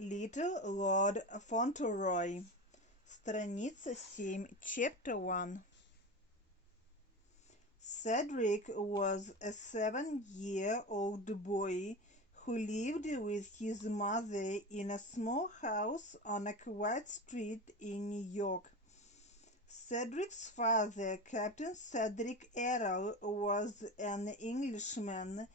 Little Lord Fauntleroy. Страница 7, Chapter 1. Cedric was a 7-year-old boy who lived with his mother in a small house on a quiet street in New York. Cedric's father, Captain Cedric Errol, was an Englishman.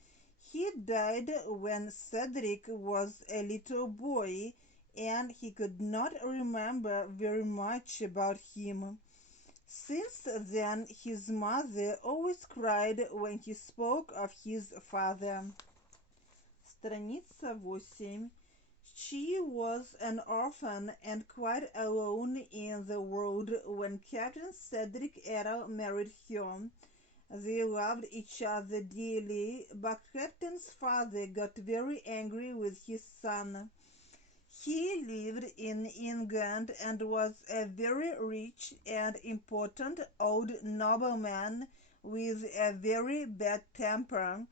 He died when Cedric was a little boy, and he could not remember very much about him. Since then, his mother always cried when he spoke of his father. Страница 8. She was an orphan and quite alone in the world when Captain Cedric Errol married her. They loved each other dearly, but Captain's father got very angry with his son. He lived in England and was a very rich and important old nobleman with a very bad temper.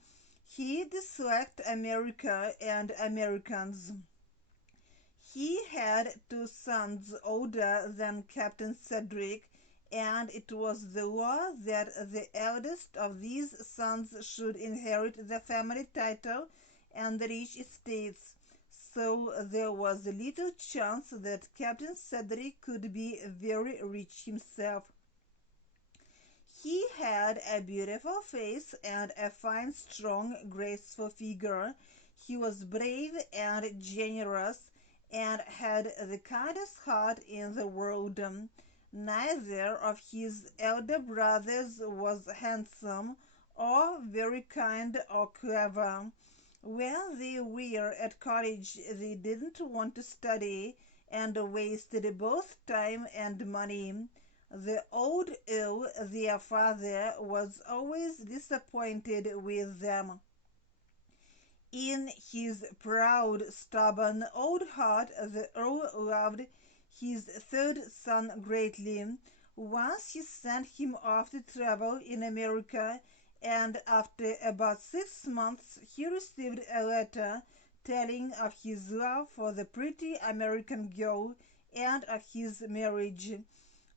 He disliked America and Americans. He had 2 sons older than Captain Cedric, and it was the law that the eldest of these sons should inherit the family title and the rich estates, so there was little chance that Captain Cedric could be very rich himself. He had a beautiful face and a fine, strong, graceful figure. He was brave and generous, and had the kindest heart in the world. Neither of his elder brothers was handsome, or very kind or clever. When they were at college, they didn't want to study, and wasted both time and money. The old Earl, their father, was always disappointed with them. In his proud, stubborn old heart, the Earl loved his 3rd son greatly. Once he sent him off to travel in America, and after about 6 months he received a letter telling of his love for the pretty American girl and of his marriage.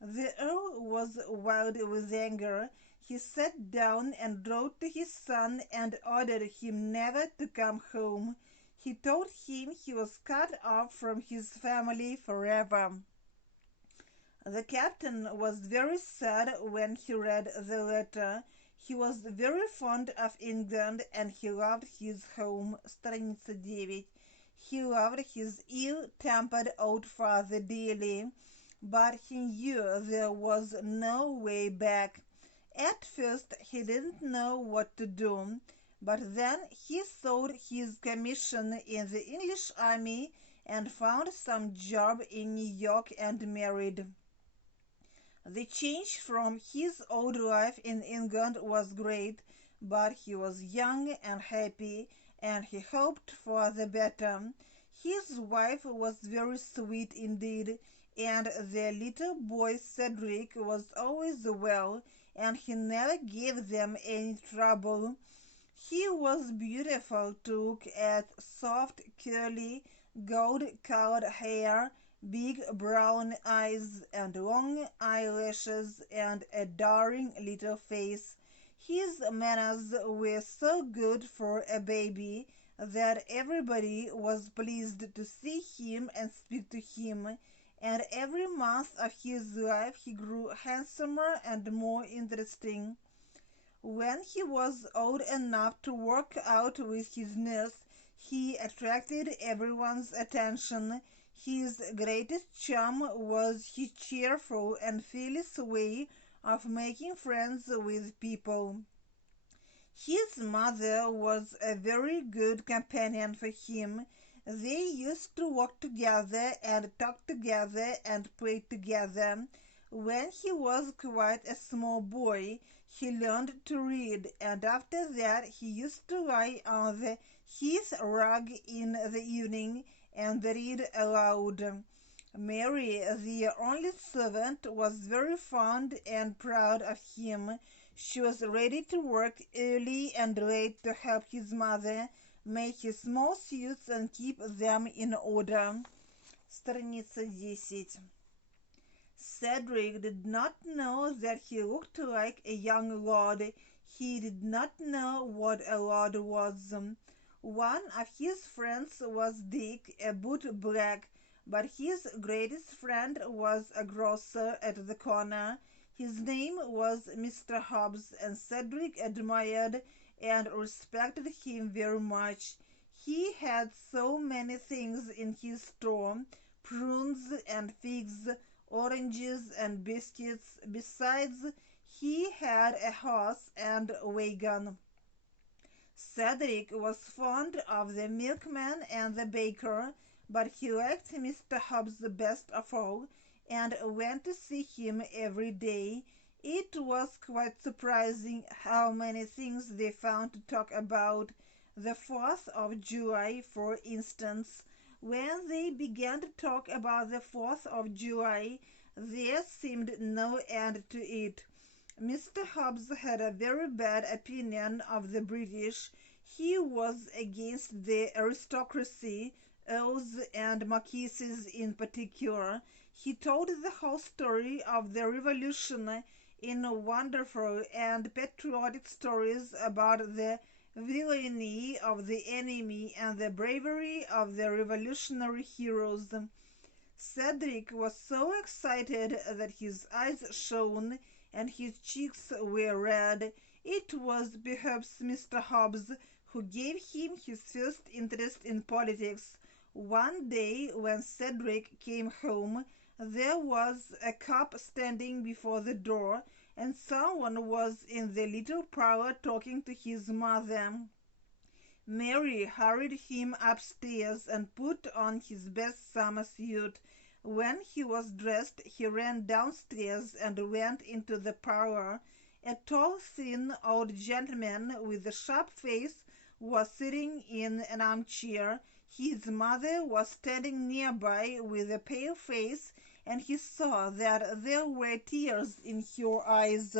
The Earl was wild with anger. He sat down and wrote to his son and ordered him never to come home. He told him he was cut off from his family forever. The captain was very sad when he read the letter. He was very fond of England, and he loved his home. Страница 9. He loved his ill-tempered old father dearly, but he knew there was no way back. At first he didn't know what to do, but then he sought his commission in the English army and found some job in New York and married. The change from his old life in England was great, but he was young and happy, and he hoped for the better. His wife was very sweet indeed, and their little boy Cedric was always well, and he never gave them any trouble. He was beautiful to look at, soft, curly, gold-colored hair, big brown eyes, and long eyelashes, and a darling little face. His manners were so good for a baby that everybody was pleased to see him and speak to him, and every month of his life he grew handsomer and more interesting. When he was old enough to work out with his nurse, he attracted everyone's attention. His greatest charm was his cheerful and fearless way of making friends with people. His mother was a very good companion for him. They used to walk together and talk together and play together. When he was quite a small boy, he learned to read, and after that he used to lie on the hearth rug in the evening and read aloud. Mary, the only servant, was very fond and proud of him. She was ready to work early and late to help his mother, make his small suits and keep them in order. Страница 10. Cedric did not know that he looked like a young lord. He did not know what a lord was. One of his friends was Dick, a bootblack, but his greatest friend was a grocer at the corner. His name was Mr. Hobbs, and Cedric admired and respected him very much. He had so many things in his store: prunes and figs, oranges and biscuits. Besides, he had a horse and wagon. Cedric was fond of the milkman and the baker, but he liked Mr. Hobbs best of all, and went to see him every day. It was quite surprising how many things they found to talk about. The 4th of July, for instance. When they began to talk about the 4th of July, there seemed no end to it. Mr. Hobbs had a very bad opinion of the British. He was against the aristocracy, earls and marquises in particular. He told the whole story of the Revolution in wonderful and patriotic stories about the villainy of the enemy and the bravery of the revolutionary heroes. Cedric was so excited that his eyes shone and his cheeks were red. It was perhaps Mr. Hobbs who gave him his first interest in politics. One day when Cedric came home, there was a cop standing before the door, and someone was in the little parlor talking to his mother. Mary hurried him upstairs and put on his best summer suit. When he was dressed, he ran downstairs and went into the parlor. A tall, thin old gentleman with a sharp face was sitting in an armchair. His mother was standing nearby with a pale face, and he saw that there were tears in her eyes.